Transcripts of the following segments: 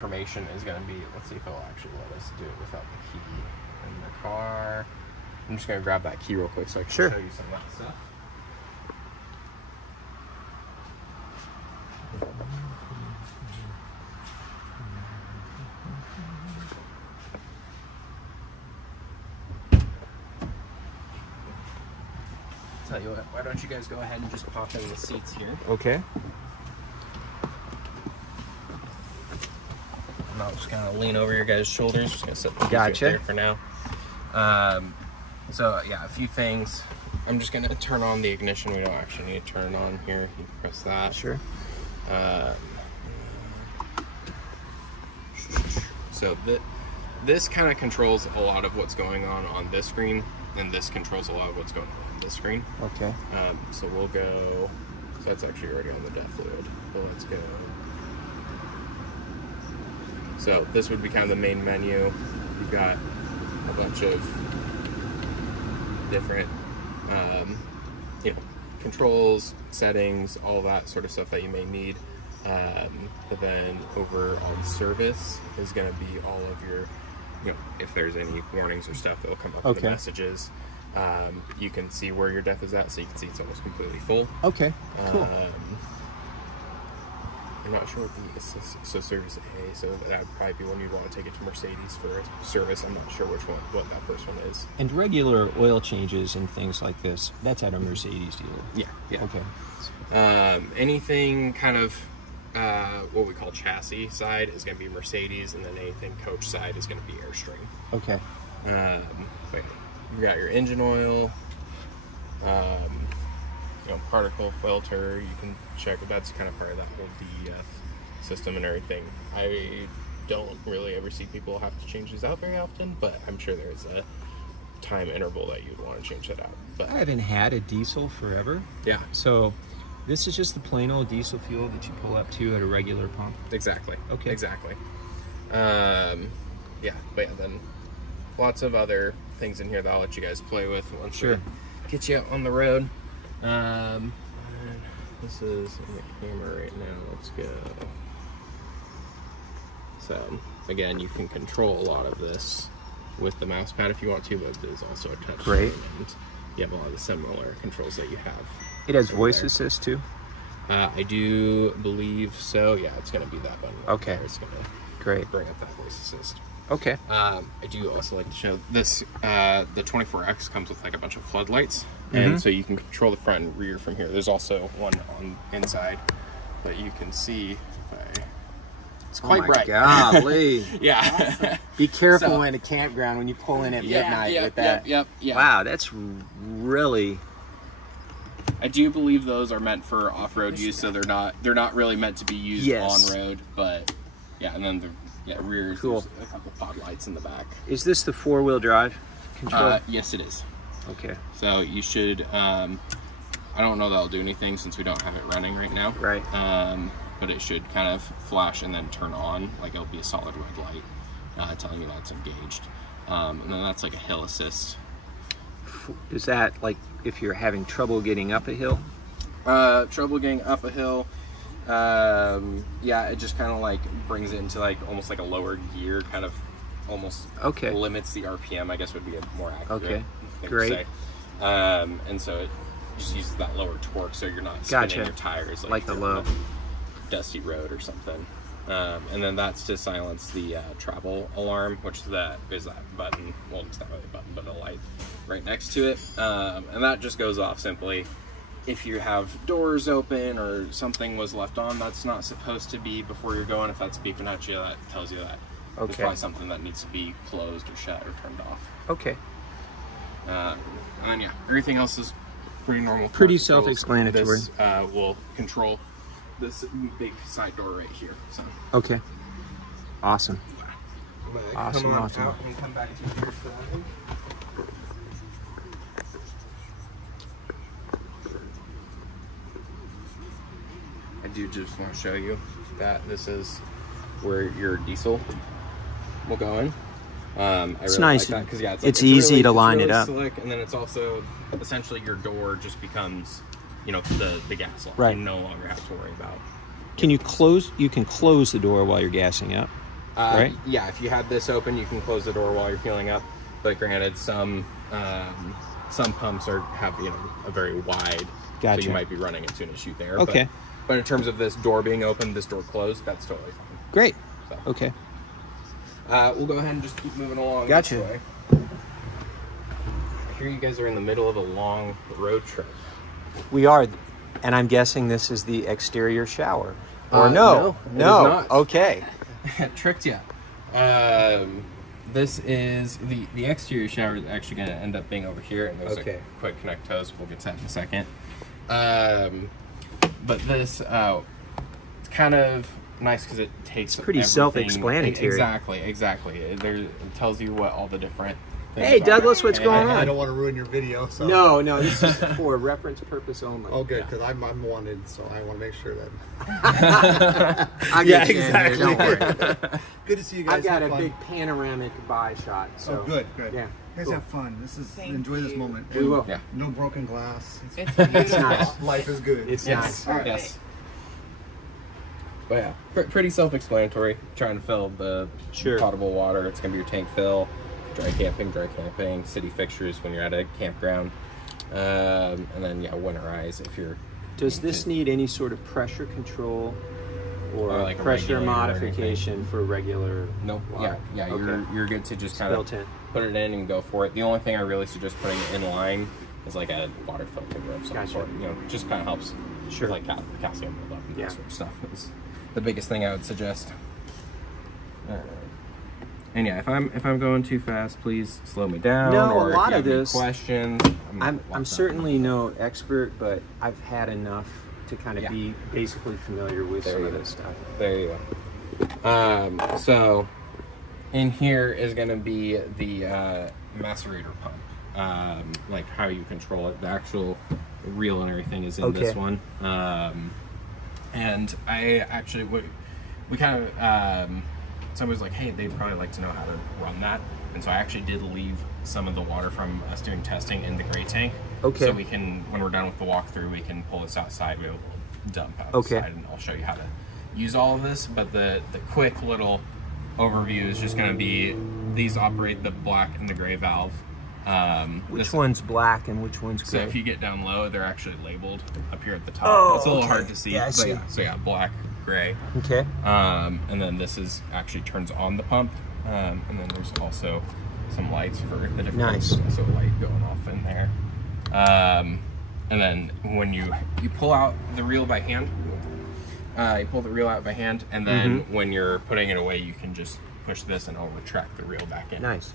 information is going to be, let's see if it'll actually let us do it without the key in the car. I'm just going to grab that key real quick so I can show you some of that stuff. Tell you what, why don't you guys go ahead and just pop in the seats here. Okay. And I'll just kind of lean over your guys' shoulders. Just gonna set the gotcha. right there for now. So yeah, a few things. I'm just gonna turn on the ignition. We don't actually need to turn it on here. You can press that. Sure. So this kind of controls a lot of what's going on this screen, and this controls a lot of what's going on this screen. Okay. So we'll go. So that's actually already on the DEF fluid. But let's go. So this would be kind of the main menu. You've got a bunch of different, you know, controls, settings, all that sort of stuff that you may need. But then over on service is going to be all of your, you know, if there's any warnings or stuff, it'll come up in the messages. You can see where your DEF is at, so you can see it's almost completely full. Okay, cool. I'm not sure what the so service A, so that would probably be when you'd want to take it to Mercedes for a service. I'm not sure which one, what that first one is. And regular oil changes and things like this, that's at a Mercedes dealer? Yeah, yeah. Okay. Anything kind of what we call chassis side is going to be Mercedes, and then anything coach side is going to be Airstream. Okay. Wait, you got your engine oil, you know, particle filter. You can check. That's kind of part of that whole DEF system and everything. I don't really ever see people have to change these out very often, but I'm sure there's a time interval that you'd want to change that out. But I haven't had a diesel forever. Yeah. So this is just the plain old diesel fuel that you pull up to at a regular pump? Exactly. Okay. Exactly. Yeah, but yeah, then lots of other things in here that I'll let you guys play with once we get you out on the road. And this is in the camera right now. Let's go. So again, you can control a lot of this with the mouse pad if you want to, but there's also a touch screen, and you have a lot of the similar controls that you have. It has voice assist too? I do believe so. Yeah, it's going to be that button. Okay. There. It's going to bring up that voice assist. Okay. I do also like to show this. The 24X comes with like a bunch of floodlights, and so you can control the front and rear from here. There's also one on inside, but you can see. It's quite bright. Golly. Yeah. Awesome. Be careful in a campground when you pull in at midnight with that. Yep. Wow, that's really. I do believe those are meant for off-road use, so they're not really meant to be used on road. But yeah, and then the rear is a couple pod lights in the back. Is this the 4-wheel drive control? Yes, it is. Okay. So you should. I don't know that I'll do anything since we don't have it running right now. Right. But it should kind of flash and then turn on, like it'll be a solid red light telling you that's engaged. And then that's like a hill assist. Is that like if you're having trouble getting up a hill? Trouble getting up a hill. Yeah, it just kind of like brings it into like almost like a lower gear, kind of almost limits the RPM, I guess would be a more accurate thing to say. And so it just uses that lower torque so you're not spinning your tires like the low dusty road or something. And then that's to silence the travel alarm, which is that button. Well, it's not really a button, but a light right next to it. And that just goes off simply if you have doors open or something was left on that's not supposed to be before you're going. If that's beeping at you, that tells you that there's probably something that needs to be closed or shut or turned off. Okay. And yeah, everything else is pretty normal. Pretty self-explanatory. This will control this big side door right here. So. Okay. Awesome. Awesome. Out and come back to your side. I do just want to show you that this is where your diesel will go in. It's really nice like that, yeah, it's easy really, to line it up. Slick, and then it's also essentially your door just becomes, you know, the gas line. Right. You no longer have to worry about. Can you close? You can close the door while you're gassing up. right? Yeah, if you had this open, you can close the door while you're fueling up. But granted, some pumps have a very wide, Gotcha. so you might be running into an issue there. Okay. But in terms of this door being open, this door closed, that's totally fine. Great. So, Okay. we'll go ahead and just keep moving along. Gotcha. This way. I hear you guys are in the middle of a long road trip. We are, and I'm guessing this is the exterior shower. Or No, it is not. Okay. Tricked you. This is the exterior shower is actually going to end up being over here, and there's a quick connect hose. We'll get to that in a second. But this it's kind of nice because it takes pretty self-explanatory. Exactly. It tells you what all the different things Hey, are. Douglas, what's going on? I don't want to ruin your video. So. No, this is for reference purpose only. Oh, good, because I'm wanted, so I want to make sure that. I get you, exactly. Don't worry. Good to see you guys. I've got have a fun. big panoramic buy shot. So. Oh, good. Yeah. You guys cool. have fun. Enjoy this moment. We will. Yeah. No broken glass. It's nice. Life is good. It's Yes. nice. All right. Yes. But yeah, pretty self-explanatory. Trying to fill the potable water. It's gonna be your tank fill. Dry camping, city fixtures when you're at a campground, and then winterize if you're. Does this need any sort of pressure control or like a pressure regulator or modification for regular? No. water? Yeah. Okay. You're good to just kind built in. of put it in and go for it. The only thing I really suggest putting it in line is like a water filter of some Gotcha. sort. Just kind of helps. Sure. With like calcium buildup and Yeah. that sort of stuff. It's the biggest thing I would suggest. And yeah, if I'm going too fast, please slow me down. No, or a lot if you of have any this. questions. I'm certainly no expert, but I've had enough to kind of be basically familiar with some of this stuff. There you go. So in here is going to be the macerator pump. Like how you control it. The actual reel and everything is in this one. And I actually we kind of somebody was like, hey, they'd probably like to know how to run that. And so I actually did leave some of the water from us doing testing in the gray tank. Okay. So we can, when we're done with the walkthrough, we can pull this outside. We'll dump outside, and I'll show you how to use all of this. But the quick little overview is just going to be, these operate the black and the gray valve. Which one's black and which one's gray? So if you get down low, they're actually labeled up here at the top. Oh, it's a little hard to see. Yeah, I see. So yeah, black, gray. Okay. And then this is actually turns on the pump. And then there's also some lights for the different Nice. so light going off in there. And then when you pull out the reel by hand, you pull the reel out by hand, and then when you're putting it away, you can just push this and it'll retract the reel back in. Nice.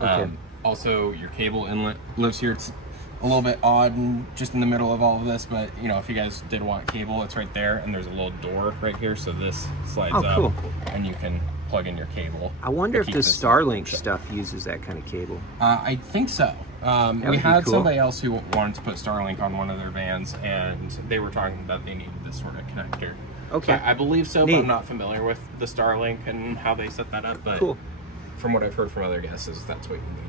Okay. Also, your cable inlet lives here. It's a little bit odd and just in the middle of all of this, but if you guys did want cable, it's right there, and there's a little door right here, so this slides up, and you can plug in your cable. I wonder if the Starlink stuff uses that kind of cable. I think so. We had somebody else who wanted to put Starlink on one of their vans, and they were talking about they needed this sort of connector. Okay. I believe so, but I'm not familiar with the Starlink and how they set that up, but from what I've heard from other guests, that's what you need.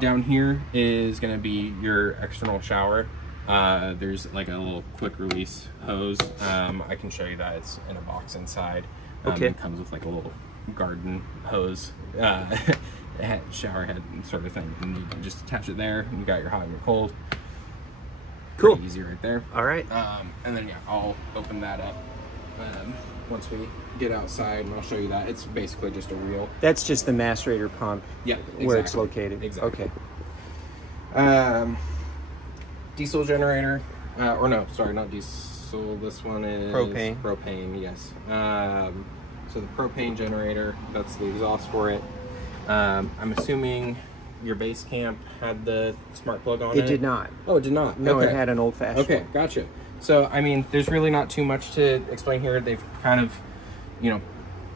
Down here is going to be your external shower. There's like a little quick release hose. I can show you that. It's in a box inside. It comes with like a little garden hose, shower head sort of thing. And you can just attach it there. You got your hot and your cold. Cool. Pretty easy right there. All right. And then I'll open that up once we get outside, and I'll show you that. It's basically just a reel. That's just the macerator pump. Yeah, exactly. Where it's located. Exactly. Okay. Diesel generator, or no, sorry, not diesel. This one is propane. Propane, yes. So the propane generator, that's the exhaust for it. I'm assuming your base camp had the smart plug on it? It did not. Oh, it did not? No, it had an old-fashioned. Okay, gotcha. So, I mean, there's really not too much to explain here. They've kind of,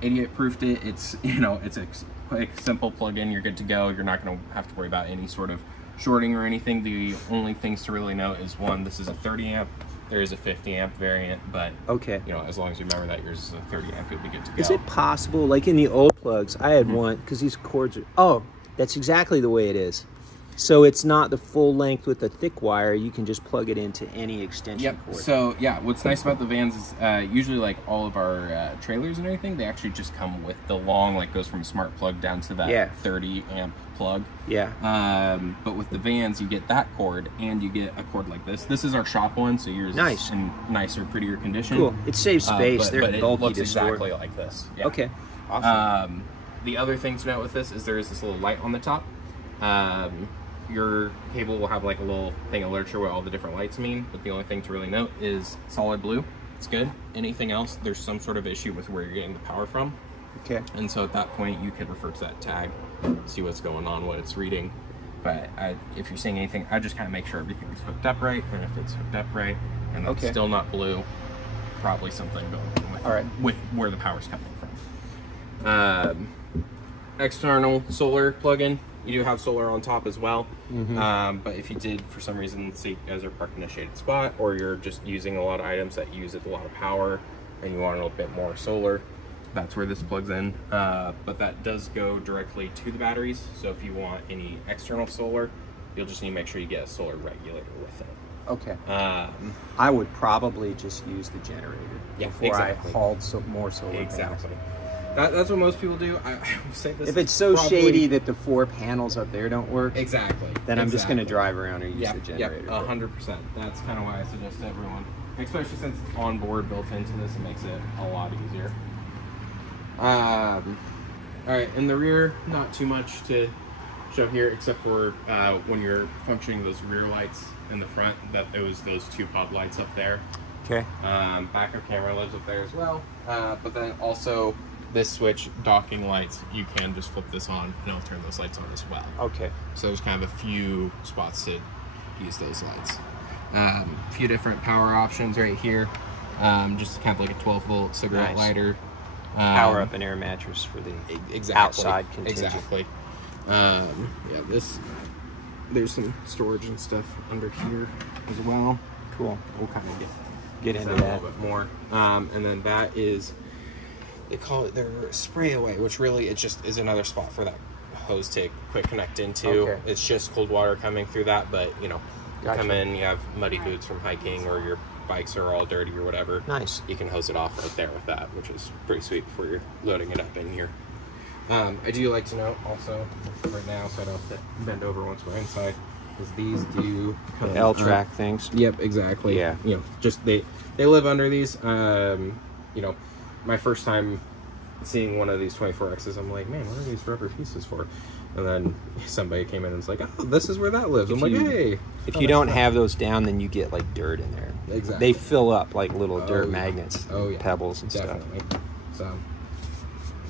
idiot-proofed it. It's, it's a quick, simple plug-in. You're good to go. You're not going to have to worry about any sort of shorting or anything. The only things to really know is, one, this is a 30 amp. There is a 50 amp variant, but as long as you remember that yours is a 30 amp, you'll be good to go. Is it possible, like in the old plugs, I had one, because these cords are, that's exactly the way it is. So it's not the full length with the thick wire. You can just plug it into any extension cord. So yeah, what's nice about the vans is usually like all of our trailers and everything, they actually just come with the long, like goes from a smart plug down to that 30 amp plug. Yeah. But with the vans, you get that cord and you get a cord like this. This is our shop one, so yours is in nicer, prettier condition. Cool. It saves space. They're but it bulky looks to store. exactly like this. Yeah. Okay. Awesome. The other thing to note with this is there is this little light on the top. Your cable will have like a little thing alert you what all the different lights mean, but the only thing to really note is solid blue. It's good. Anything else, there's some sort of issue with where you're getting the power from. Okay. And so at that point, you could refer to that tag, see what's going on, what it's reading. But if you're seeing anything, I just kind of make sure everything's hooked up right, and if it's hooked up right, and it's still not blue, probably something going on with where the power's coming from. External solar plug-in. You do have solar on top as well, but if you did, for some reason, say you guys are parked in a shaded spot, or you're just using a lot of items that use a lot of power, and you want a little bit more solar, that's where this plugs in. But that does go directly to the batteries, so if you want any external solar, you'll just need to make sure you get a solar regulator with it. Okay. I would probably just use the generator before I hauled more solar panels. That's what most people do. I will say this. If it's so shady that the 4 panels up there don't work, then I'm just going to drive around and use the generator. 100%. That's kind of why I suggest to everyone, especially since it's on board built into this, it makes it a lot easier. All right, in the rear, not too much to show here, except for when you're functioning those rear lights in the front, that it was those 2 pop lights up there. Okay. Backup camera lives up there as well, but then also this switch docking lights, you can just flip this on and it'll turn those lights on as well. Okay. So there's kind of a few spots to use those lights. A few different power options right here. Just kind of like a 12-volt cigarette lighter. Power up an air mattress for the outside contingent. Exactly. Yeah, there's some storage and stuff under here as well. Cool. We'll kind of get into that a little bit more. And then that is, they call it their spray away, which really it just is another spot for that hose to quick connect into. It's just cold water coming through that, but you know, you come in, you have muddy boots from hiking, or your bikes are all dirty or whatever. Nice. You can hose it off right there with that, which is pretty sweet before you're loading it up in here. I do like to note also right now, so I don't have to bend over once we're inside, is these do come L-track things. Yep, exactly. Yeah. You know, just they live under these. You know, my first time seeing one of these 24Xs, I'm like, man, what are these rubber pieces for? And then somebody came in and was like, oh, this is where that lives. I'm like, hey. If you don't have those down, then you get like dirt in there. Exactly. They fill up like little dirt magnets, pebbles and stuff. So,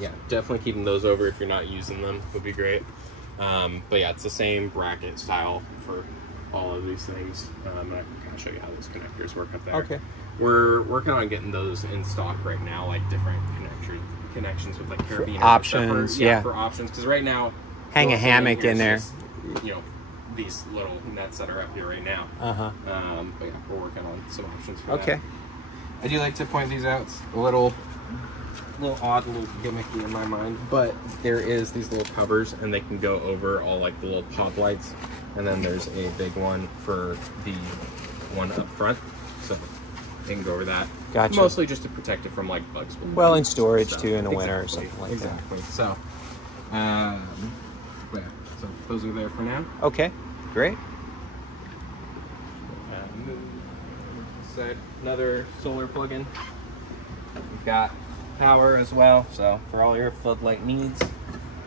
yeah, definitely keeping those over if you're not using them would be great. But yeah, it's the same bracket style for all of these things. I can kind of show you how those connectors work up there. Okay. We're working on getting those in stock right now, like different connections with like carabiners. For options, for options. Because right now, hang a hammock in there. Just, you know, these little nets that are up here right now. But yeah, we're working on some options for that. I do like to point these out. It's a little odd, a little gimmicky in my mind, but there is these little covers, and they can go over all like the little pop lights, and then there's a big one for the one up front, so they can go over that. Gotcha. Mostly just to protect it from like bugs. Well, in storage too in the winter or something like that. Exactly. So, yeah. So those are there for now. Okay, great. Another solar plug-in. We've got power as well, so for all your floodlight needs.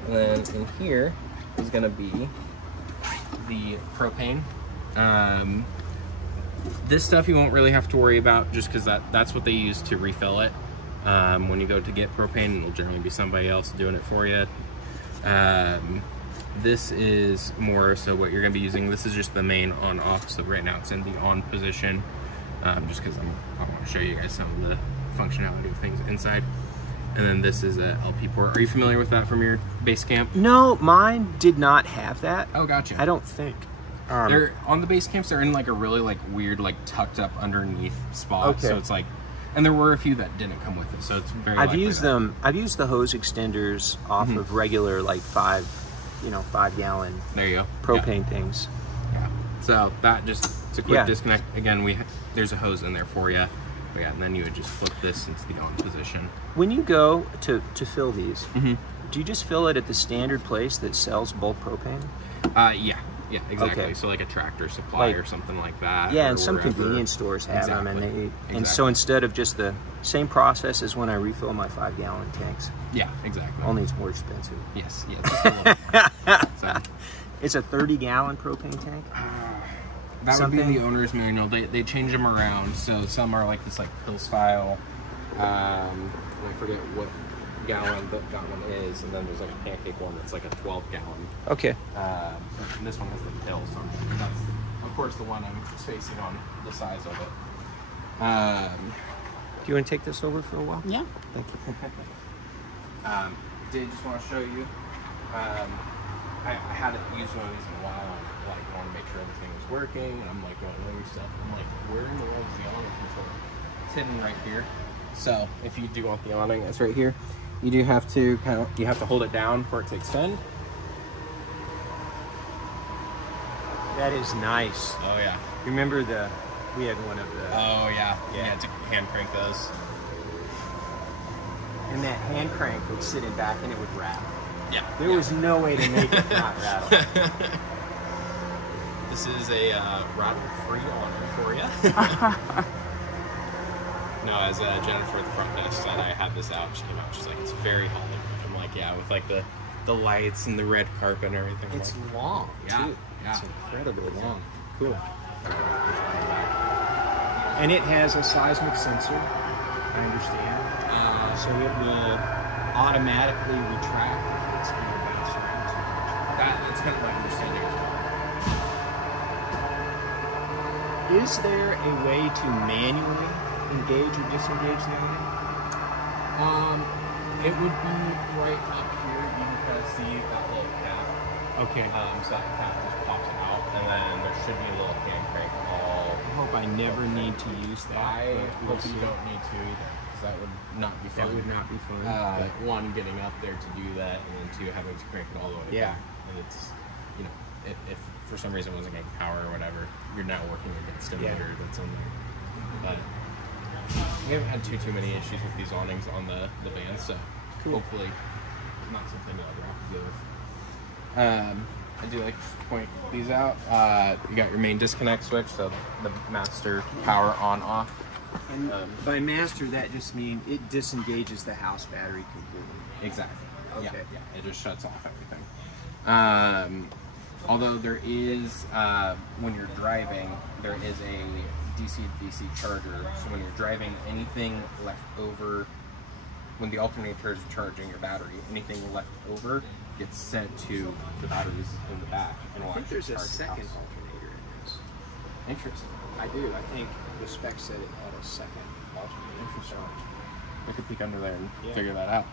And then in here is going to be the propane. This stuff you won't really have to worry about, just because that's what they use to refill it. When you go to get propane, it'll generally be somebody else doing it for you. This is more so what you're going to be using. This is just the main on-off, so right now it's in the on position, just because I want to show you guys some of the functionality of things inside. And then this is a LP port. Are you familiar with that from your base camp? No, mine did not have that. Oh, gotcha. I don't think. They're on the base camps. They're in like a really like weird, like tucked up underneath spot. Okay. So it's like, and there were a few that didn't come with it. So it's very. I've used them. I've used the hose extenders off of regular like 5 you know, 5-gallon There you go. propane things. Yeah. So that just, it's a quick Yeah. disconnect. Again, there's a hose in there for you. But yeah, and then you would just flip this into the on position. When you go to fill these, Mm-hmm. do you just fill it at the standard place that sells bulk propane? Yeah, exactly. Okay. So like a Tractor Supply Like- or something like that. Yeah, or and some wherever. convenience stores have them, and Exactly. and so instead of just the same process as when I refill my 5-gallon tanks, Yeah, exactly. only it's more expensive. Yes, yeah. Just a little. So, It's a 30-gallon propane tank. that would be Something? the owner's manual. They change them around. So some are like this like pill style. I forget what gallon that one is, and then there's like a pancake one that's like a 12-gallon. Okay. And this one has the pill, so that's of course the one I'm facing on the size of it. Do you want to take this over for a while? Yeah. Thank you. Did just want to show you. I hadn't used one of these in a while. I like want to make sure everything was working, and I'm like going over stuff. I'm like, where in the world is the awning control? It's hidden right here. So if you do want the awning, it's right here. You do have to you have to hold it down for it to extend. That is nice. Oh yeah. Remember we had one of the, Oh yeah. Yeah. You had to hand crank those. and that hand crank would sit in back and it would rattle. Yeah. There was no way to make it not rattle. This is a rattle-free awning for you. No, as Jennifer at the front desk said, I had this out. She came out. She's like, it's very hollow. I'm like, yeah, with like the lights and the red carpet and everything. I'm It's like, long, Yeah, too. yeah. It's incredibly long. Cool. And it has a seismic sensor, I understand. So it will automatically retract if it's going to bounce around too much. that's kind of my understanding as well. Is there a way to manually engage or disengage the awning? It would be right up here. You can kind of see that little cap. Okay. So that cap just pops out, and then there should be a little hand crank all. I hope I never need to use that. I but we'll hope you see. don't need to either, because that would not be fun. That would not be fun. But one, getting up there to do that, and then two, having to crank it all the way Yeah. back. And it's, you know, if for some reason it wasn't getting power or whatever, you're now working against a Yeah. motor that's in there. But we haven't had too many issues with these awnings on the van, so Cool. hopefully not something you'll ever have to deal with. I do like to point these out. You got your main disconnect switch, so the master power on off. And by master, that just means it disengages the house battery completely. Exactly. Okay. Yeah, it just shuts off everything. Although there is, when you're driving, there is a DC to DC charger. So when you're driving, anything left over, when the alternator is charging your battery, anything left over gets sent to the batteries in the back. And will I think actually there's a charge the second house. alternator in this. Interesting. I do. I think the spec said it had a second alternator. Interesting. I could peek under there and Yeah. figure that out.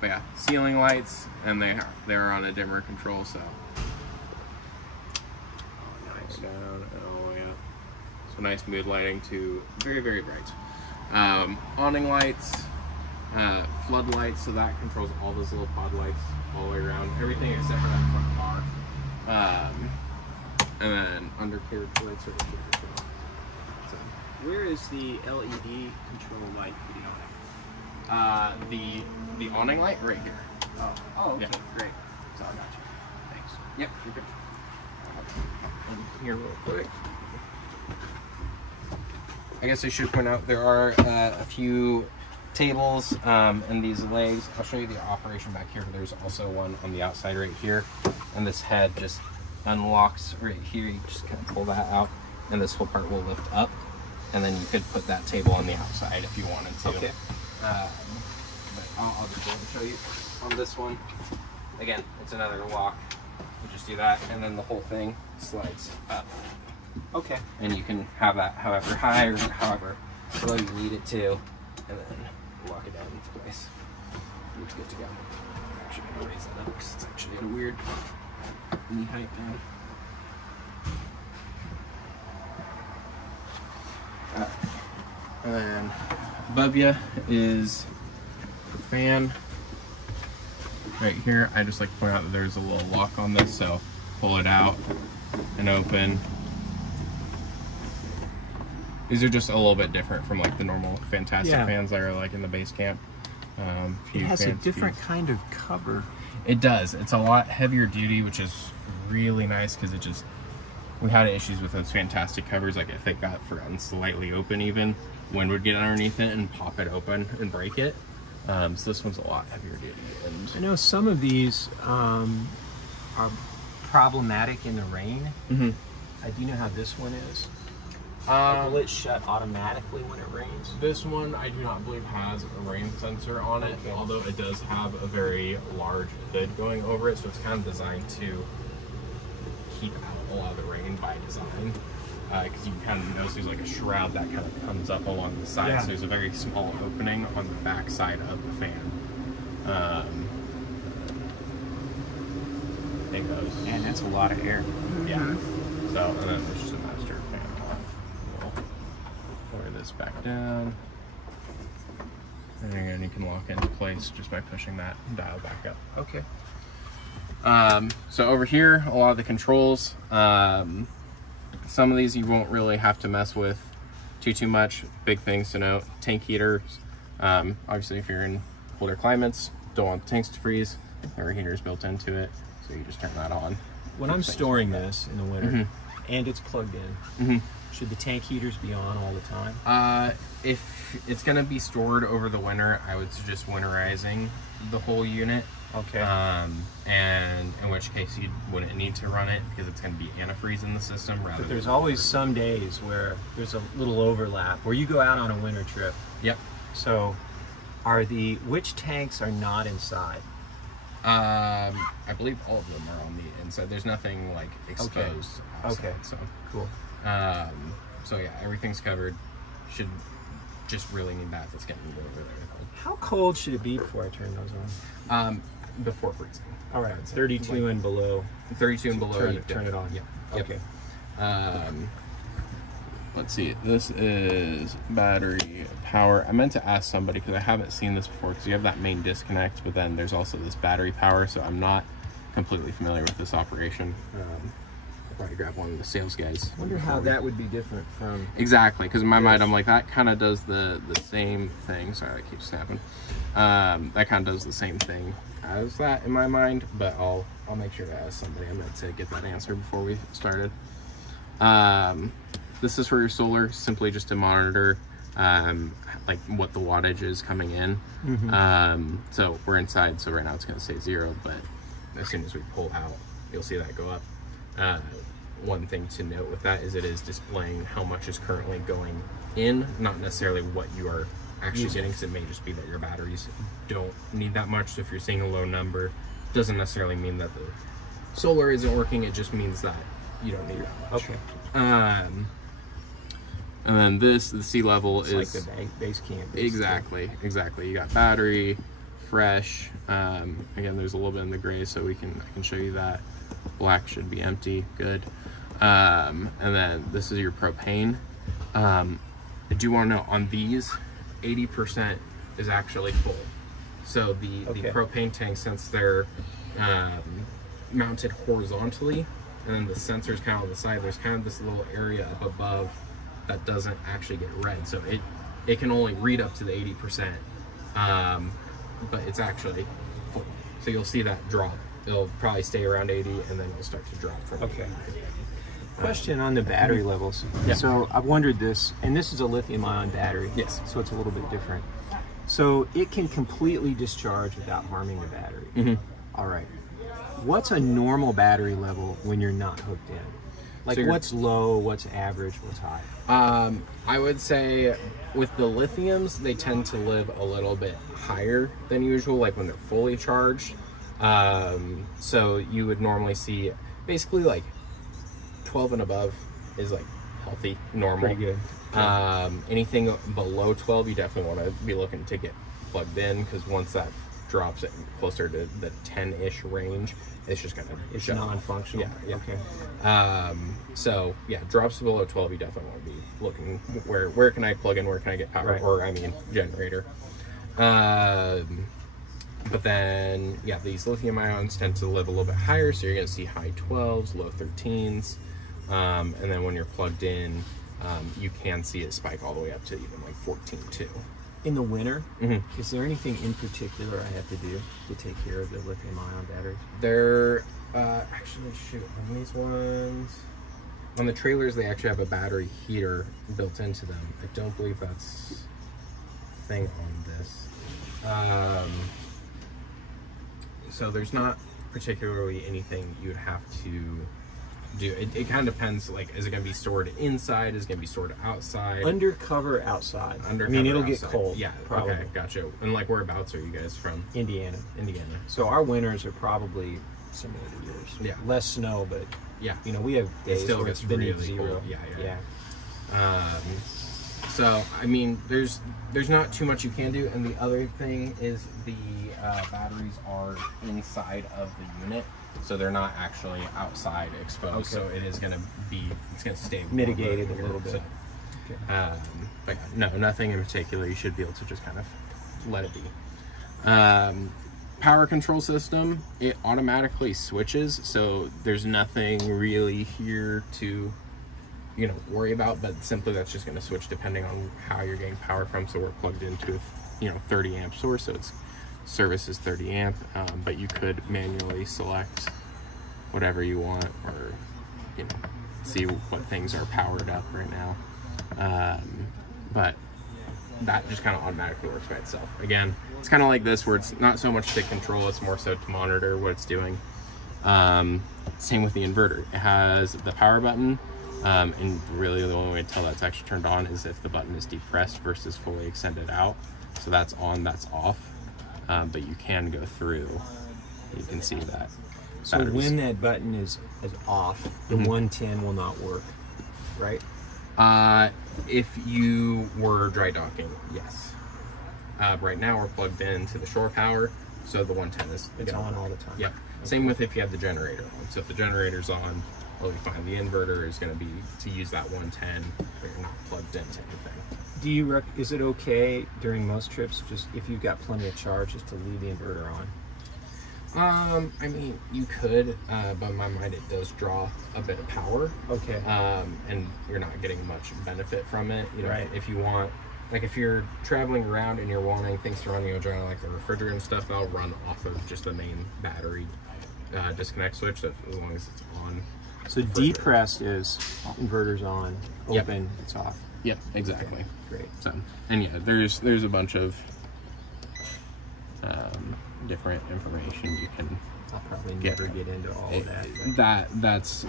But yeah, ceiling lights, and they're on a dimmer control, so Nice. down, oh yeah. So nice mood lighting to very, very bright. Awning lights, floodlights, so that controls all those little pod lights all the way around. Everything except for that front bar. And then undercarriage lights right here as well. So, Where is the LED control light for the awning? the awning light right here. Oh, okay, Yeah. great. So I got you. Thanks. Yep, you're good. Here real quick. I guess I should point out there are a few tables and these legs. I'll show you the operation back here. There's also one on the outside right here, and this head just unlocks right here. You just kind of pull that out, and this whole part will lift up, and then you could put that table on the outside if you wanted to. Okay. But I'll just go ahead and show you on this one. Again, it's another lock. You just do that, and then the whole thing slides up. Okay. And you can have that however high or however low you need it to, and then lock it down into place. And it's good to go. I'm actually going to raise that up because it's actually at a weird knee height down. And then above you is the fan. right here, I just like to point out that there's a little lock on this, so pull it out and open. These are just a little bit different from like the normal Fantastic fans that are like in the base camp. It has a different kind of cover. It does. It's a lot heavier duty, which is really nice because it just, we had issues with those Fantastic covers. Like if it got forgotten slightly open, even wind would get underneath it and pop it open and break it. So this one's a lot heavier duty. And I know some of these are problematic in the rain. Do you know how this one is? Will it shut automatically when it rains? This one I do not believe has a rain sensor on it, although it does have a very large hood going over it, so it's kind of designed to keep out a lot of the rain by design. Because you can kind of notice there's like a shroud that kind of comes up along the side, so there's a very small opening on the back side of the fan. It goes. And that's a lot of air. Yeah. So, and then there's just a master fan off. We'll lower this back down. And again, you can lock it into place just by pushing that dial back up. Okay. So over here, a lot of the controls, some of these you won't really have to mess with too much. Big things to note: tank heaters. Obviously, if you're in colder climates, don't want the tanks to freeze. There are heaters built into it, so you just turn that on. When I'm storing this in the winter and it's plugged in, should the tank heaters be on all the time? If it's going to be stored over the winter, I would suggest winterizing the whole unit. Okay. And in which case you wouldn't need to run it because it's going to be antifreeze in the system. But there's always some days where there's a little overlap where you go out on a winter trip. Yep. So which tanks are not inside? I believe all of them are on the inside. There's nothing like exposed. Okay. So cool. So yeah, everything's covered. Should just really need that if it's getting really cold. How cold should it be before I turn those on? Before freezing. All right, 32 and below. 32 and below. Turn it on. Yeah. Okay. Let's see. This is battery power. I meant to ask somebody because I haven't seen this before, because you have that main disconnect, but then there's also this battery power, so I'm not completely familiar with this operation. I'll probably grab one of the sales guys. I wonder how that would be different from... Exactly, because in my mind I'm like, that kind of does the same thing. Sorry, I keep snapping. That kind of does the same thing as that in my mind, but I'll make sure to ask somebody. I meant to get that answer before we started. This is for your solar, simply just to monitor like what the wattage is coming in. So we're inside, so right now it's going to say 0, but as soon as we pull out, you'll see that go up. One thing to note with that is it is displaying how much is currently going in, not necessarily what you are actually getting, because it may just be that your batteries don't need that much. So if you're seeing a low number, doesn't necessarily mean that the solar isn't working, it just means that you don't need that much. Okay. And then the sea level is like the base camp. Exactly. You got battery, fresh. Again, there's a little bit in the gray, so I can show you that. Black should be empty. Good. And then this is your propane. I do want to know on these, 80% is actually full. So the propane tank, since they're mounted horizontally, and then the sensor's kind of on the side, there's kind of this little area up above that doesn't actually get read. So it can only read up to the 80%, but it's actually full. So you'll see that drop. It'll probably stay around 80, and then it'll start to drop from 80. Question on the battery levels. Yeah. So I've wondered this, and this is a lithium-ion battery. Yes. So it's a little bit different. So it can completely discharge without harming the battery. All right. What's a normal battery level when you're not hooked in? Like, so what's low, what's average, what's high? I would say with the lithiums, they tend to live a little bit higher than usual, like when they're fully charged. So you would normally see basically like 12 and above is like healthy, normal. Pretty good. Anything below 12, you definitely want to be looking to get plugged in, because once that drops it closer to the 10-ish range, it's just gonna shut non-functional. Yeah. Okay. So yeah, drops below 12, you definitely want to be looking where can I plug in, where can I get power, or I mean generator. But then, yeah, these lithium ions tend to live a little bit higher, so you're going to see high 12s, low 13s. And then when you're plugged in, you can see it spike all the way up to even like 14 too. In the winter, is there anything in particular I have to do to take care of the lithium ion batteries? They're actually, shoot, on these ones, on the trailers, they actually have a battery heater built into them. I don't believe that's a thing on this. So there's not particularly anything you'd have to do. It kind of depends, like, is it going to be stored inside? Is it going to be stored outside? Undercover outside. Undercover, I mean, it'll outside. get cold. Yeah, probably. okay, gotcha. And like, whereabouts are you guys from? Indiana. Indiana. So our winters are probably similar to yours. Yeah. Less snow, but yeah, you know, we have days still where gets it's been really zero. cold. Yeah. So I mean, there's not too much you can do, and the other thing is the batteries are inside of the unit, so they're not actually outside exposed. Okay. So it is going to be, it's going to stay Mitigated warmer a little bit. So, Okay. but no, nothing in particular. You should be able to just kind of let it be. Power control system, it automatically switches, so there's nothing really here to, you know, worry about, but simply that's just going to switch depending on how you're getting power from. So we're plugged into a, you know, 30 amp source, so its service is 30 amp, but you could manually select whatever you want, or, you know, see what things are powered up right now. But that just kind of automatically works by itself. Again, it's kind of like this, where it's not so much to control, it's more so to monitor what it's doing. Same with the inverter. It has the power button, and really the only way to tell that's actually turned on is if the button is depressed versus fully extended out. So that's on, that's off, but you can go through. You can see that. So batteries. when that button is off, the 110 will not work, right? If you were dry docking, yes. Right now we're plugged into the shore power, so the 110 is It's on all the time. Yep. Same with if you have the generator on. So if the generator's on, well, you find the inverter is going to be to use that 110, but you're not plugged into anything. Do you is it okay during most trips, just if you've got plenty of charge, just to leave the inverter on? I mean, you could, but in my mind it does draw a bit of power. Okay. And you're not getting much benefit from it. You know, Right. if you want, like if you're traveling around and you're wanting things to run, you know, during like the refrigerator and stuff, that'll run off of just the main battery disconnect switch, so as long as it's on. So depressed is inverter's on, Yep. open, it's off. Yep, exactly. Great. So, and yeah, there's a bunch of different information you can I'll probably never get into all of that. but that's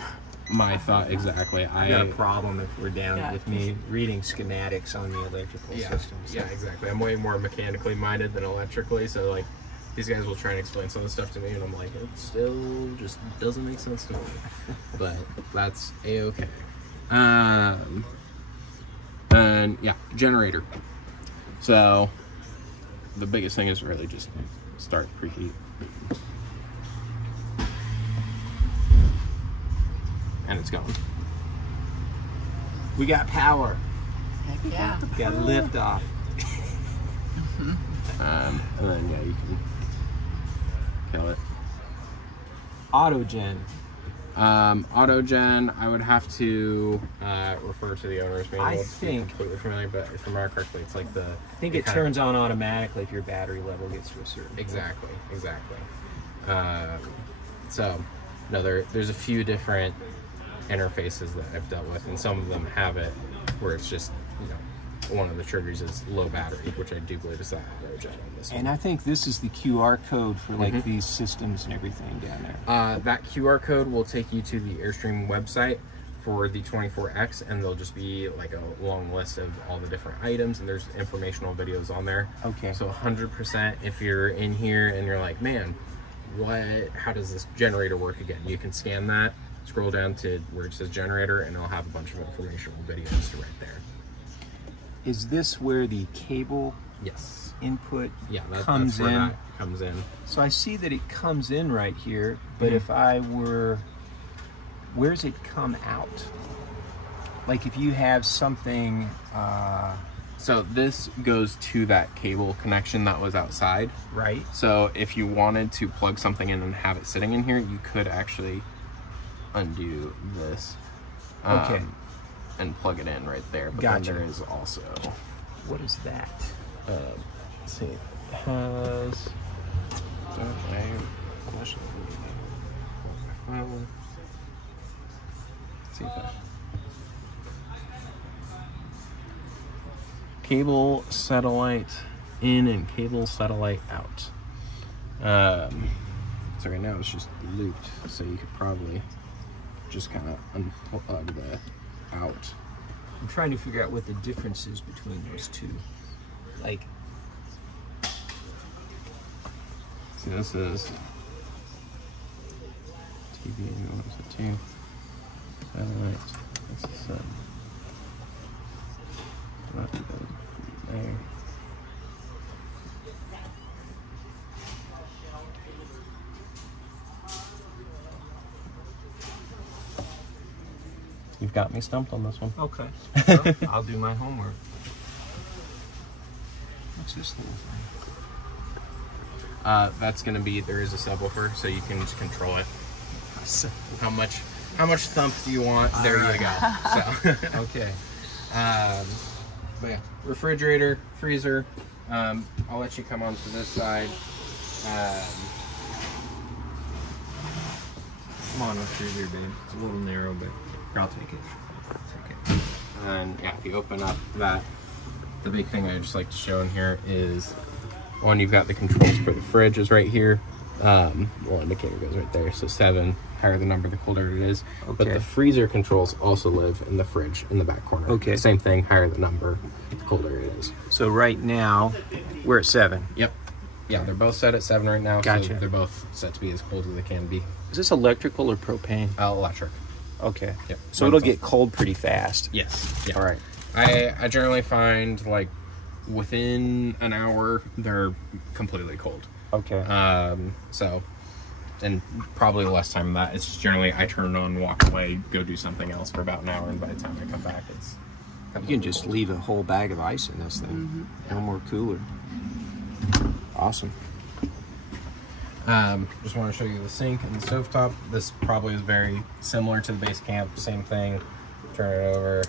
my thought exactly. I've got a problem if we're down with me reading schematics on the electrical Yeah, systems. yeah, exactly. I'm way more mechanically minded than electrically, so like these guys will try and explain some of the stuff to me, and I'm like, it still just doesn't make sense to me. But that's a-okay. And yeah, generator. So the biggest thing is really just start preheat. And it's going. We got power. Heck yeah. We got lift off. And then yeah, you can kill it. Autogen. Autogen, I would have to refer to the owner's manual. I to be think- completely familiar, but if I remember correctly, it's like the. I think it turns on automatically if your battery level gets to a certain point. Exactly. So, no, there's a few different interfaces that I've dealt with, and some of them have it where it's just, you know, one of the triggers is low battery, which I do believe is that Autogen on this one. And I think this is the QR code for like these systems and everything down there. That QR code will take you to the Airstream website for the 24X, and there'll just be like a long list of all the different items, and there's informational videos on there. Okay. So 100%, if you're in here and you're like, man, how does this generator work again? You can scan that, scroll down to where it says generator, and it'll have a bunch of informational videos right there. Is this where the cable Yes. input Yeah, comes that's where in? that comes in. So I see that it comes in right here, but if I were, where's it come out? Like if you have something So this goes to that cable connection that was outside. Right. So if you wanted to plug something in and have it sitting in here, you could actually undo this. Okay. And plug it in right there. But Gotcha. then there is also... What is that? Let's see. It has... Let's see if I... Cable satellite in and cable satellite out. So right now it's just looped, so you could probably just kind of unplug the out. I'm trying to figure out what the difference is between those two. Like, see, this is TV. What is it? Two satellite. This is there. You've got me stumped on this one. okay. Well, I'll do my homework. What's this little thing? That's going to be, there is a subwoofer, so you can just control it. How much thump do you want? There you go. So, Okay. but yeah, refrigerator, freezer. I'll let you come on to this side. Come on up through here, babe. It's a little narrow, but I'll take it. Take it. And yeah, if you open up that, the big thing I just like to show in here is, one, you've got the controls for the fridge is right here. Well, indicator goes right there. So 7, higher the number, the colder it is. Okay. But the freezer controls also live in the fridge in the back corner. Okay. Same thing, higher the number, the colder it is. So right now, we're at 7. Yep. Yeah, they're both set at 7 right now. Gotcha. So they're both set to be as cold as they can be. Is this electrical or propane? Electric. Okay. Yep. So it'll get cold pretty fast. Yes. Yeah. All right. I generally find like within an hour they're completely cold. Okay. So, and probably less time than that. It's just generally I turn it on, walk away, go do something else for about an hour, and by the time I come back, it's You can just leave a whole bag of ice in this thing. No more cooler. Awesome. Just want to show you the sink and the stovetop. This probably is very similar to the base camp. Same thing. Turn it over.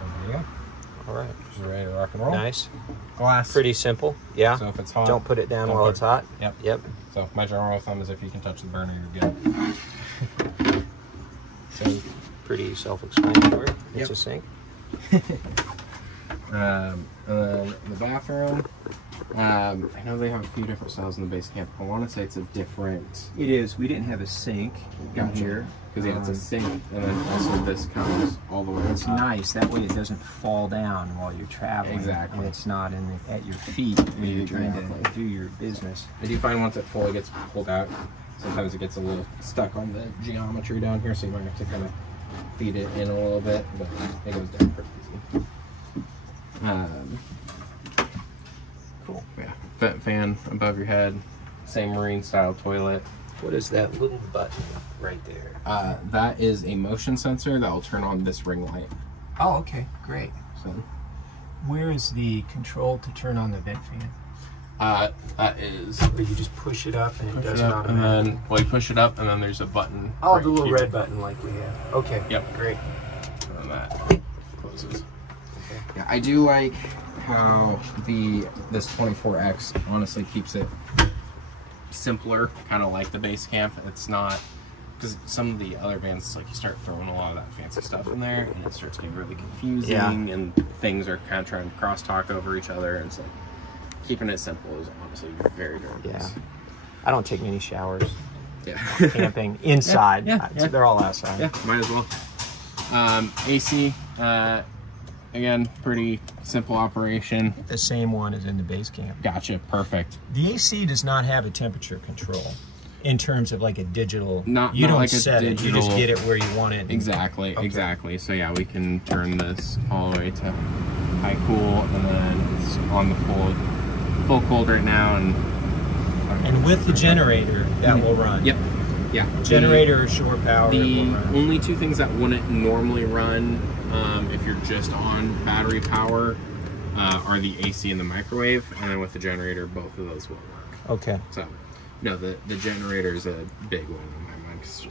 And there you go. All right. Just ready to rock and roll. Nice. Glass. Pretty simple. Yeah. So if it's hot, Don't put it down don't while put it's hot. Yep. Yep. So my general rule of thumb is if you can touch the burner, you're good. So Pretty self-explanatory. It's Yep. a sink. and then the bathroom. I know they have a few different styles in the base camp. I want to say it's a different. It is. We didn't have a sink in Gotcha. here. Because yeah, it's a sink, and then also this comes all the way. It's up. nice. That way it doesn't fall down while you're traveling. Exactly. And it's not at your feet when you're trying to Exactly. do your business. I do find once it fully gets pulled out, sometimes it gets a little stuck on the geometry down here, so you might have to kind of feed it in a little bit, but it goes down pretty easy. Cool. Yeah, vent fan above your head, same marine style toilet. What is that little button right there? That is a motion sensor that will turn on this ring light. Oh, okay. Great. So Where is the control to turn on the vent fan? that is Or you just push it up and it push does it it up, and automatically? then well, you push it up, and then there's a button. Oh, right the little here. red button like we have. Okay. Yep. Great. And then that closes. Yeah, I do like how this 24X honestly keeps it simpler, kind of like the base camp. It's not, because some of the other bands, like you start throwing a lot of that fancy stuff in there, and it starts getting really confusing, and things are kind of trying to crosstalk over each other, and it's like keeping it simple is honestly very, very nice. Yeah. I don't take many showers Yeah. camping inside. Yeah, yeah. They're all outside. Yeah, might as well. AC, again, pretty simple operation. The same one as in the base camp. Gotcha, perfect. The AC does not have a temperature control in terms of like a digital. Not don't like a set it. You just digital- get it where you want it. Exactly, Okay. exactly. So yeah, we can turn this all the way to high cool, and then it's on the full cold right now, and And with the generator, that will run. Yep. Yeah. Generator or shore power. The only two things that wouldn't normally run if you're just on battery power are the AC and the microwave, and then with the generator, both of those will work. Okay. So, no, the generator is a big one in my mind. It's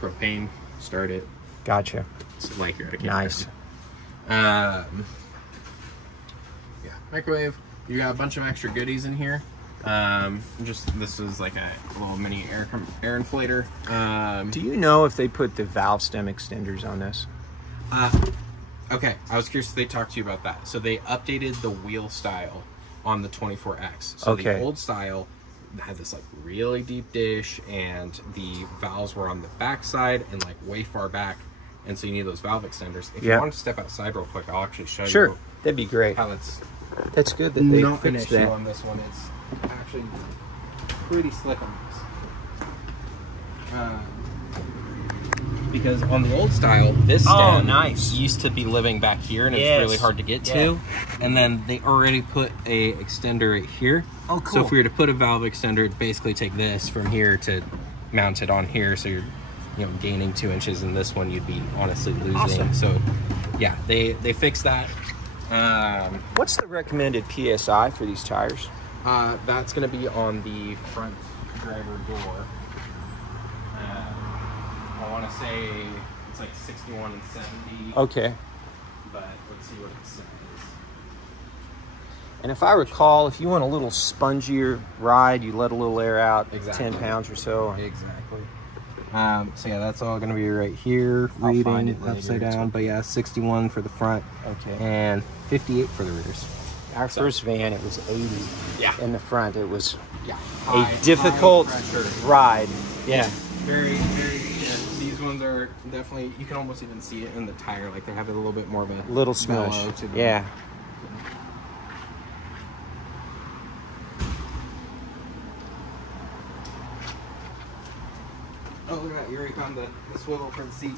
propane. Start it. Gotcha. It's like you're at a Nice. Yeah, microwave. You got a bunch of extra goodies in here. This is like a little mini air inflator. Do you know if they put the valve stem extenders on this? Okay, I was curious if they talked to you about that. So they updated the wheel style on the 24X. So the old style had this like really deep dish, and the valves were on the back side and like way far back, and so you need those valve extenders. If you want to step outside real quick, I'll actually show you. That'd be great. How that's good that they not fixed an issue that. on this one. It's actually pretty slick on this. Because on the old style, this stem used to be living back here, and it's really hard to get to. And then they already put a extender right here. Oh, cool. So if we were to put a valve extender, it'd basically take this from here to mount it on here. So you're, gaining 2 inches, and this one you'd be honestly losing. Awesome. So yeah, they fixed that. What's the recommended PSI for these tires? That's going to be on the front driver door. I want to say it's like 61 and 70. Okay. But let's see what it says. And if I recall, if you want a little spongier ride, you let a little air out, 10 pounds or so. Exactly. So yeah, that's all going to be right here, reading upside down. But yeah, 61 for the front. Okay. And 58 for the rears. Our first van, it was 80. Yeah. In the front, it was a difficult ride. Yeah. Very, very good. These ones are definitely, you can almost even see it in the tire, like they're having a little bit more of a little smush to them. Yeah. Oh, look at that. You already found the swivel for the seat.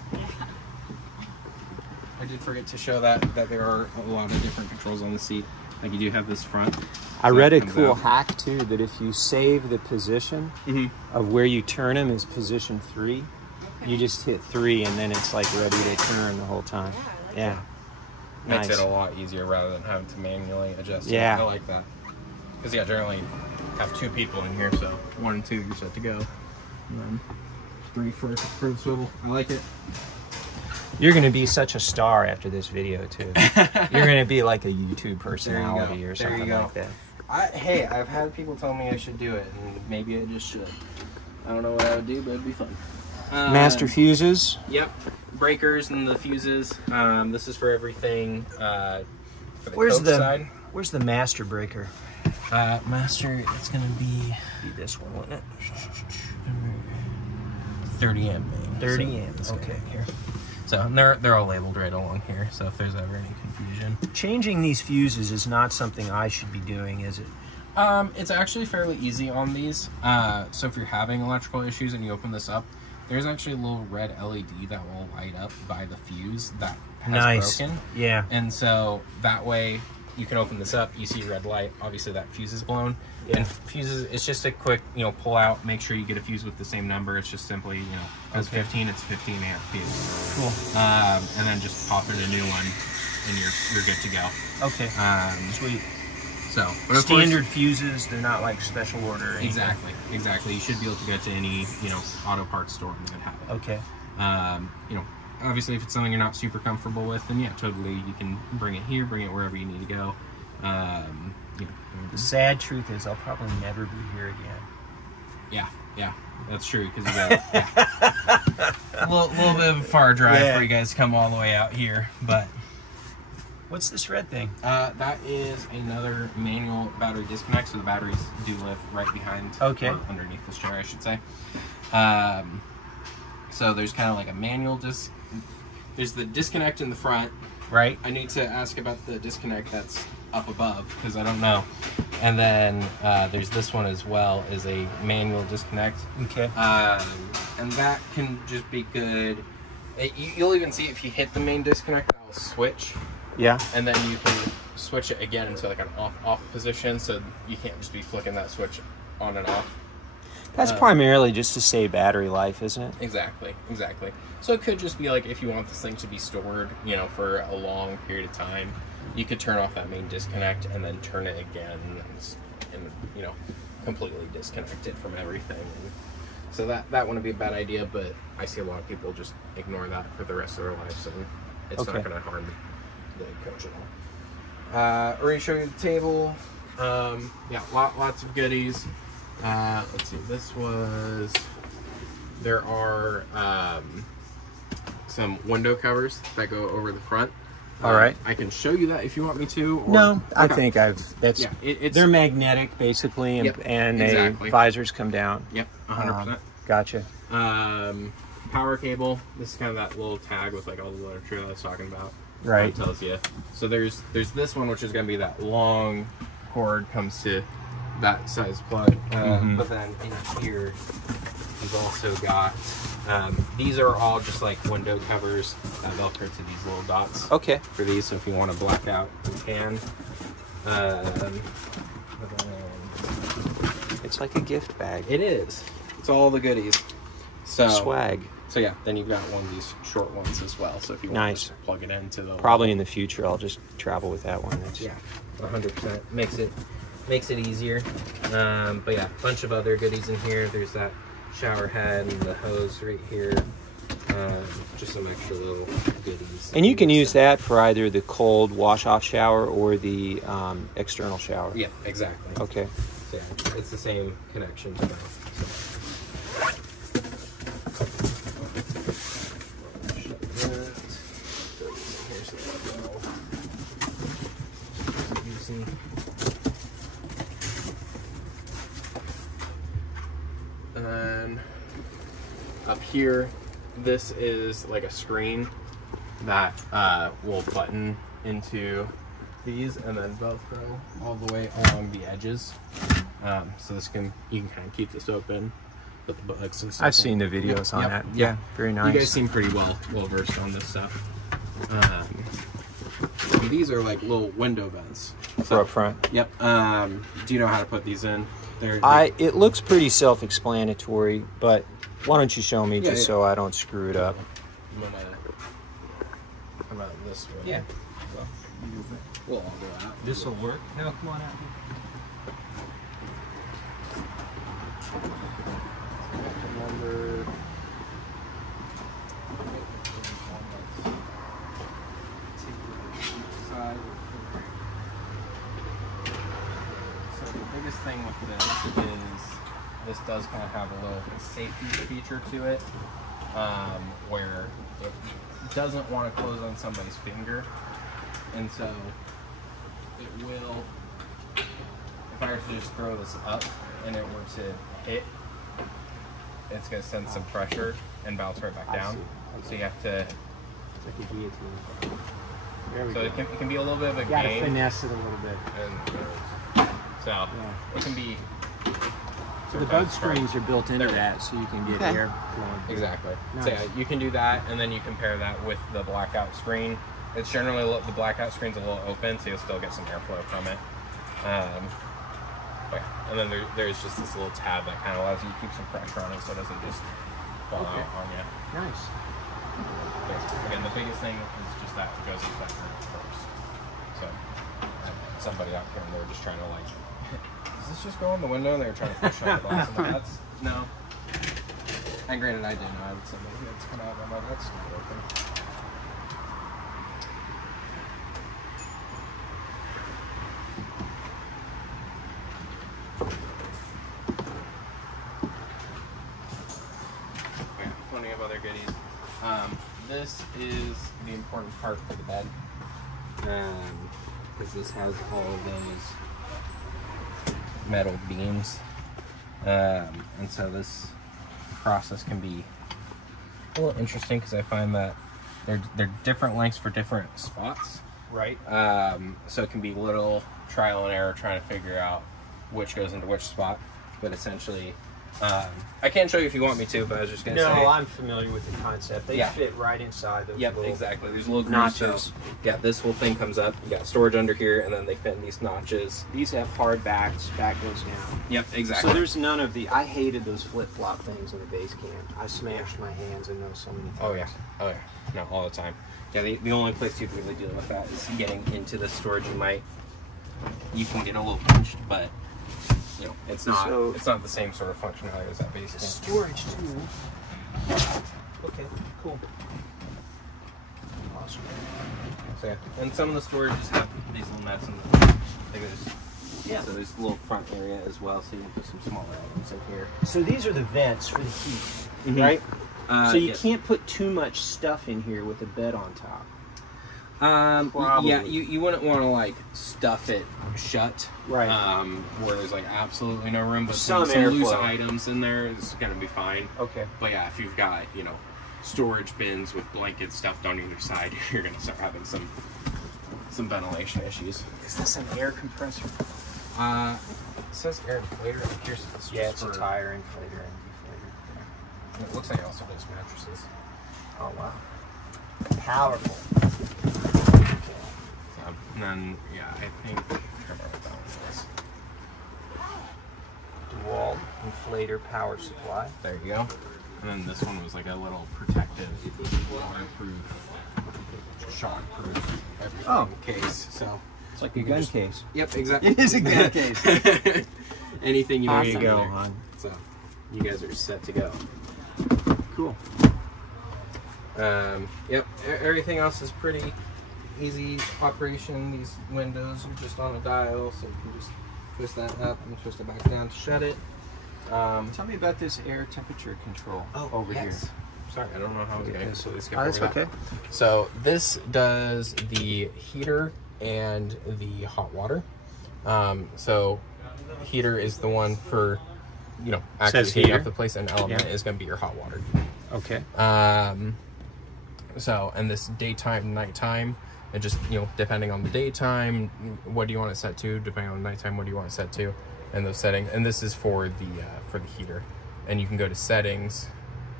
I did forget to show that there are a lot of different controls on the seat. Like you do have this front. I read a cool hack too, that if you save the position of where you turn them as position 3, you just hit 3 and then it's like ready to turn the whole time. Yeah. Makes it a lot easier rather than having to manually adjust. Yeah. I like that. Because generally have 2 people in here, so 1 and 2 you're set to go. And then 3 for the swivel. I like it. You're going to be such a star after this video, too. You're going to be like a YouTube personality or something like that. Hey, I've had people tell me I should do it, and maybe I just should. I don't know what I would do, but it'd be fun. Master fuses. Yep. Breakers and the fuses. This is for everything for the Where's coke side. Where's the master breaker? Master, it's going to be this one, wouldn't it? 30 amp main. 30 amp, okay. Here. So they're all labeled right along here, so if there's ever any confusion. Changing these fuses is not something I should be doing, is it? It's actually fairly easy on these. So if you're having electrical issues and you open this up, there's actually a little red LED that will light up by the fuse that has broken. Yeah. And so that way you can open this up, you see red light, obviously that fuse is blown. Yeah. And fuses, it's just a quick, pull out, make sure you get a fuse with the same number. It's just simply, as 15, it's 15 amp fuse. Cool. And then just pop in a new one and you're good to go. Okay. Sweet. So, but of standard course, fuses, they're not like special order or anything. Exactly. You should be able to go to any, auto parts store and they would have it. Okay. Obviously if it's something you're not super comfortable with, then yeah, totally, you can bring it here, bring it wherever you need to go. The sad truth is I'll probably never be here again. Yeah, that's true, because you got a little bit of a far drive for you guys to come all the way out here, but... What's this red thing? That is another manual battery disconnect, so the batteries do live right behind, or underneath this chair, I should say. So there's kind of like a manual there's the disconnect in the front. Right. I need to ask about the disconnect that's up above, because I don't know. And then there's this one as well, is a manual disconnect. Okay. And that can just be good. You'll even see if you hit the main disconnect, that'll switch. Yeah. And then you can switch it again into like an off position, so you can't just be flicking that switch on and off. That's primarily just to save battery life, isn't it? Exactly. So it could just be like, if you want this thing to be stored, you know, for a long period of time, you could turn off that main disconnect and then turn it again and you know, completely disconnect it from everything. And so that wouldn't be a bad idea, but I see a lot of people just ignore that for the rest of their lives, and it's not going to harm the coach at all. Already showed you the table. Yeah, lots of goodies. Let's see, there are some window covers that go over the front. All right. I can show you that if you want me to. Or, no, I okay. think they're magnetic basically, and, Yep, and exactly. visors come down. Yep, 100%. Gotcha. Power cable. This is kind of that little tag with like all the literature that I was talking about. Right. It tells you. So there's this one, which is going to be that long cord, comes to that size plug. But then in here, you've also got, these are all just like window covers that Velcro to these little dots. Okay. For these, so if you want to black out, you can. It's like a gift bag. It is. It's all the goodies. So swag. So yeah, then you've got one of these short ones as well. So if you want to plug it into the probably in the future, I'll just travel with that one. Yeah, 100% makes it easier. But yeah, a bunch of other goodies in here. There's that shower head and the hose right here. Just some extra little goodies. And you can use that for either the cold wash-off shower or the external shower. Yeah, exactly. Okay. So yeah, it's the same connection to both. And then up here, this is like a screen that will button into these and then Velcro all the way along the edges. So this you can kind of keep this open. Put the bugs and stuff. I've seen the videos on that. Yeah, very nice. You guys seem pretty well versed on this stuff. These are like little window vents. For up front. Yep. Do you know how to put these in? It looks pretty self-explanatory, but why don't you show me so I don't screw it up? I'm gonna come out this way. Yeah. So, we'll all go out. This will work. No, come on out. Number. So the biggest thing with this is this does kind of have a little safety feature to it, where it doesn't want to close on somebody's finger, and so it will, if I were to just throw this up and it were to hit, it's going to send some pressure and bounce right back down. So you have to, It's like a guillotine. There we so go. it can be a little bit of a You gotta game. finesse it a little bit. And so it can be. So the bug screens are built into that, so you can get air flowing. Exactly. Nice. So yeah, you can do that, and then you can pair that with the blackout screen. It's generally the blackout screen's a little open, so you'll still get some airflow from it. But yeah. And then there's just this little tab that kind of allows you to keep some pressure on it, so it doesn't just fall out on you. Nice. But again, the biggest thing is just that it goes into that group first. So somebody out here, and they're just trying to like. Does this just go on the window and they were trying to push on the glass? And that's no. And granted, I didn't know I had somebody that's come out and I'm like, that's not open. Okay, plenty of other goodies. This is the important part for the bed. Because this has all of those metal beams, and so this process can be a little interesting because I find that they're different lengths for different spots. Right. So it can be little trial and error trying to figure out which goes into which spot, but essentially I can show you if you want me to, but I was just gonna say. No, I'm familiar with the concept. They fit right inside those. Yep, little exactly. There's little notches. Yeah, this whole thing comes up. You got storage under here, and then they fit in these notches. These have hard backs. Back goes down. Yep, exactly. So there's none of the. I hated those flip-flop things in the base camp. I smashed my hands in those so many times. Oh yeah, no, all the time. Yeah, the only place you can really deal with that is getting into the storage. You can get a little pinched, but you know, it's not the same sort of functionality as that base camp. Storage too. Okay, cool. Awesome. So yeah, and some of the storages have these little nuts in them. So there's a little front area as well, so you can put some smaller items in here. So these are the vents for the heat, right? So you can't put too much stuff in here with a bed on top. Yeah, you wouldn't want to like stuff it shut, right? Where there's like absolutely no room, but some loose items in there is gonna be fine. Okay. But yeah, if you've got storage bins with blankets stuffed on either side, you're gonna start having some ventilation issues. Is this an air compressor? It says air inflator. Here's it's a tire inflator and deflator. And it looks like it also does mattresses. Oh wow. Powerful. And then, yeah, I think, I remember what that one was. DeWalt inflator power supply. There you go. And then this one was like a little protective, waterproof, shockproof, everything case. So it's like a gun case. Yep, exactly. It is a gun case. Anything you need to go on. So you guys are set to go. Cool. Yep, everything else is pretty easy operation. These windows are just on a dial, so you can just twist that up and twist it back down to shut it. Tell me about this air temperature control over here. Sorry, I don't know how it's going to skip that's over that. okay. So this does the heater and the hot water. So heater is the one for, actually heating up the place, and element is going to be your hot water. Okay. So, and this daytime, nighttime, and just, depending on the daytime, what do you want it set to? Depending on the nighttime, what do you want it set to? And those settings, and this is for the heater. And you can go to settings,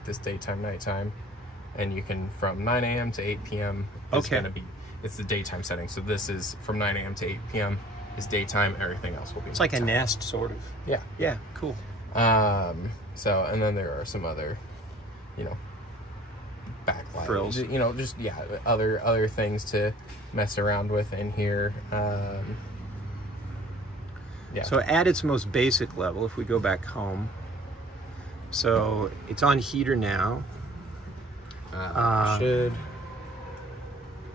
this daytime, nighttime, and you can, from 9 a.m. to 8 p.m. It's going to be, it's the daytime setting. So this is from 9 a.m. to 8 p.m. is daytime, everything else will be It's like a Nest, sort of. Yeah. Yeah, cool. So, and then there are some other, backlight frills, just other things to mess around with in here. So at its most basic level, if we go back home, so it's on heater now.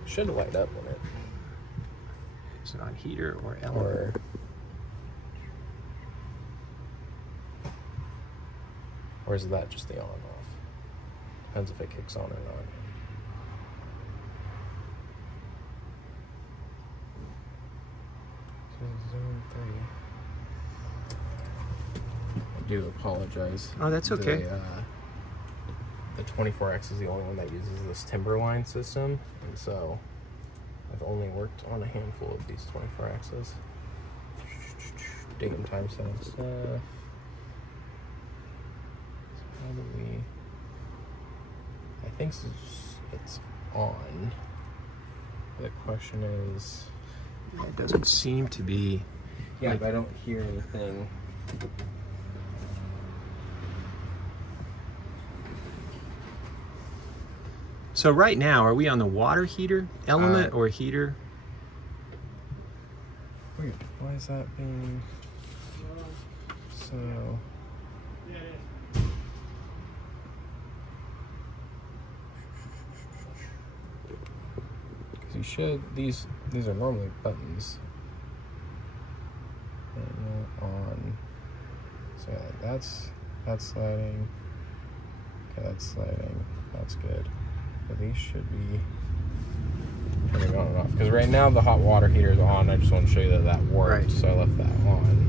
Should light up when it is it on heater or element? Or is that just the on off? Depends if it kicks on or not. Zone 3. I do apologize. Oh, that's okay. The 24X is the only one that uses this Timberline system, and so I've only worked on a handful of these 24Xs. Date and time setting stuff. How do we... I think it's on. The question is... It doesn't seem to be... Yeah, but I don't hear anything. So right now, are we on the water heater element or heater? Weird. Why is that being... So... You should, these are normally buttons. And on. So yeah, that's sliding. Okay, that's sliding. That's good. But these should be turning on and off. Because right now the hot water heater is on. I just want to show you that that worked, right. So I left that on.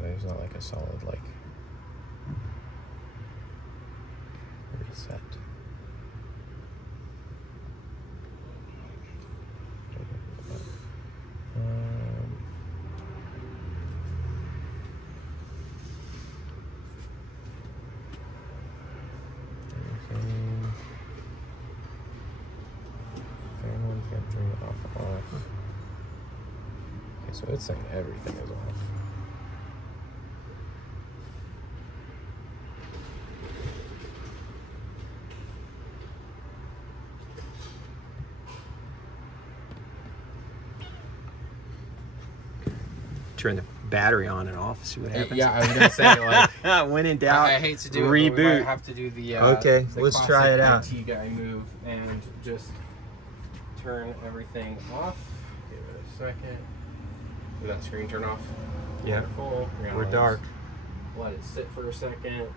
There's not like a solid reset. off. Okay, so it's saying everything is off. Turn the battery on and off, see what happens. Yeah, I was gonna say, like, when in doubt, I hate to do reboot. it, but we might have to do the okay, the let's try it out. IT guy move and just turn everything off. Give it a second. Did that screen turn off? Yeah, Wonderful. we're dark. Let it sit for a second. Turn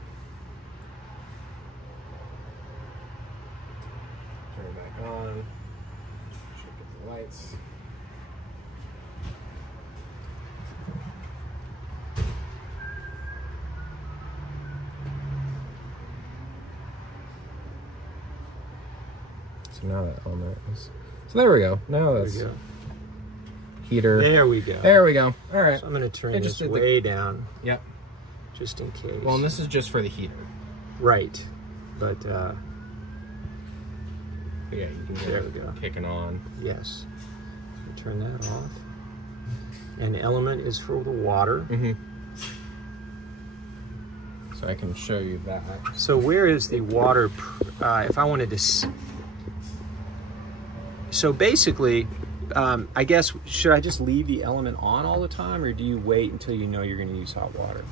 it back on. Should get the lights. So now that element is. So there we go. Now that's heater. There we go. There we go. All right. So I'm going to turn this way down. Yep. Just in case. Well, and this is just for the heater. Right. But yeah, you can get there we go. Kicking on. Yes. So turn that off. And the element is for the water. Mm-hmm. So I can show you that. So where is the water? If I wanted to. So basically, I guess, should I just leave the element on all the time, or do you wait until you know you're going to use hot water?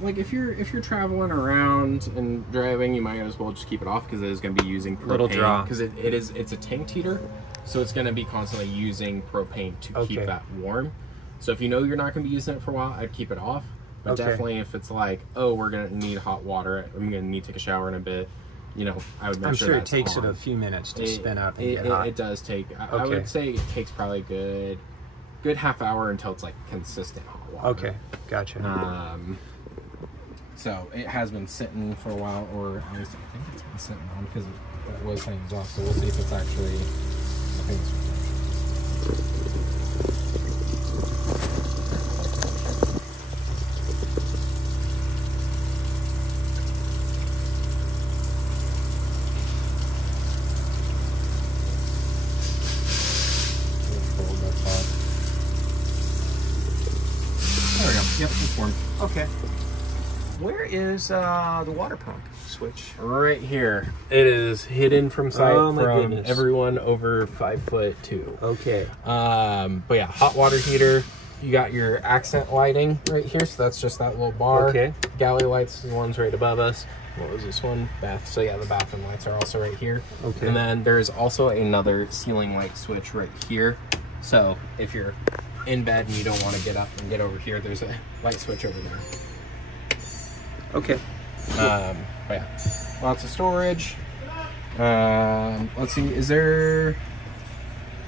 Like if you're traveling around and driving, you might as well just keep it off because it is going to be using propane. Little draw. Because it's a tanked heater, so it's going to be constantly using propane to keep that warm. So if you know you're not going to be using it for a while, I'd keep it off. But definitely if it's like, oh, we're going to need hot water, I'm going to need to take a shower in a bit, you know, I would make sure I'm sure it that's takes on. it a few minutes to spin up and get hot. It does take, I would say it takes probably a good half hour until it's like consistent hot water. Okay, gotcha. So it has been sitting for a while, or at least I think it's been sitting on because it was saying it was off, so we'll see if it's actually, I think it's Yep, it's warm. Okay. Where is the water pump switch? Right here. It is hidden from sight from goodness. Everyone over 5'2". Okay. But yeah, hot water heater. You got your accent lighting right here, so that's just that little bar. Okay. Galley lights, the ones right above us. What was this one? Bath. So yeah, the bathroom lights are also right here. Okay. And then there's also another ceiling light switch right here. So if you're in bed and you don't want to get up and get over here, there's a light switch over there. Okay. But yeah, lots of storage. Let's see, is there,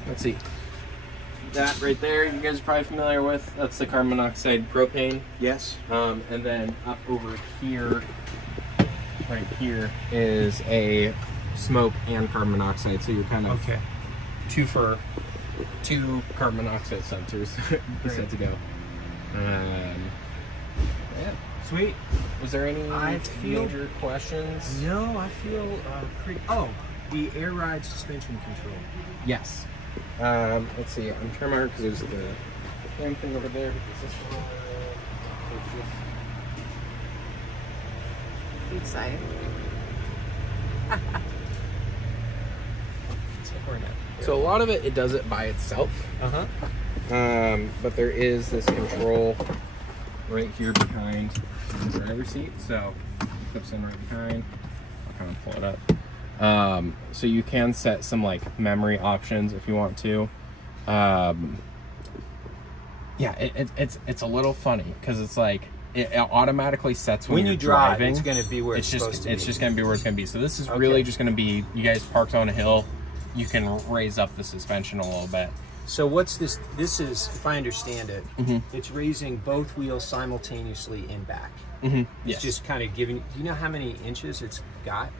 let's see, that right there you guys are probably familiar with. That's the carbon monoxide propane. Yes. And then up over here, right here, is a smoke and carbon monoxide. So you're kind of two carbon monoxide sensors set to go. Yeah, sweet. Was there any major questions? No, I feel pretty. Oh, the air ride suspension control. Yes. Let's see. I'm trying to remember because there's the damn thing over there. Is this one? Exciting. So a lot of it does it by itself. But there is this control right here behind the driver's seat. So it clips in right behind. I'll kind of pull it up. So you can set some like memory options if you want to. Yeah, it's a little funny because it's like it automatically sets when you're you drive. driving. It's going to be where it's supposed to be. It's just going to be where it's going to be. So this is really just going to be, you guys parked on a hill. You can raise up the suspension a little bit. So what's this? This is, if I understand it, it's raising both wheels simultaneously in back. It's just kind of giving. Do you know how many inches it's got?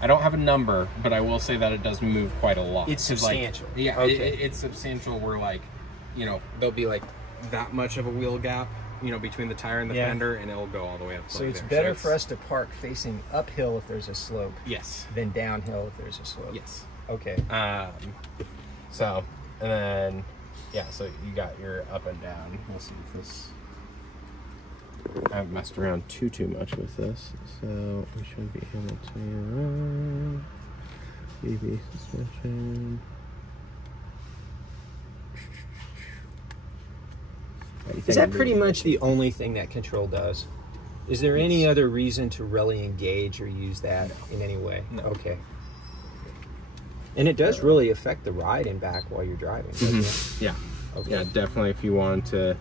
I don't have a number, but I will say that it does move quite a lot. It's substantial. Like, yeah, it's substantial. Where like, you know, there'll be like that much of a wheel gap, you know, between the tire and the fender, and it'll go all the way up. So it's better for us to park facing uphill if there's a slope. Yes. Than downhill if there's a slope. Yes. Okay. So, and then, yeah, so you got your up and down. We'll see if this, I haven't messed around too much with this. So we should be able to, BB suspension. Is that pretty much the only thing that control does? Is there any other reason to really engage or use that in any way? No. Okay. And it does really affect the ride and back while you're driving, doesn't it? Yeah. Okay. Yeah, definitely if you want to.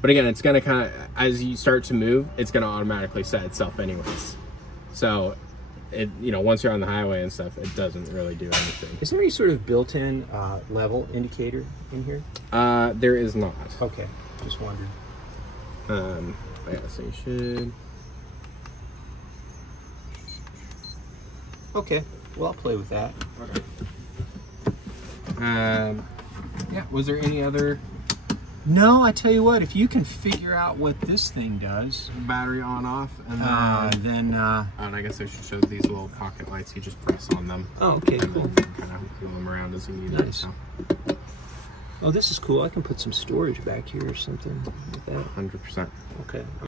But again, it's going to kind of, as you start to move, it's going to automatically set itself anyways. So, it, you know, once you're on the highway and stuff, it doesn't really do anything. Is there any sort of built-in level indicator in here? There is not. Okay, just wondered. Yeah, so you should. Okay, well, I'll play with that. Okay. Yeah, was there any other No, I tell you what, if you can figure out what this thing does, battery on off? And then and I guess I should show these little pocket lights. You just press on them. oh, okay, And cool. then kind of move them around as you need. Nice. So, Oh, this is cool. I can put some storage back here or something like that. 100%. Okay.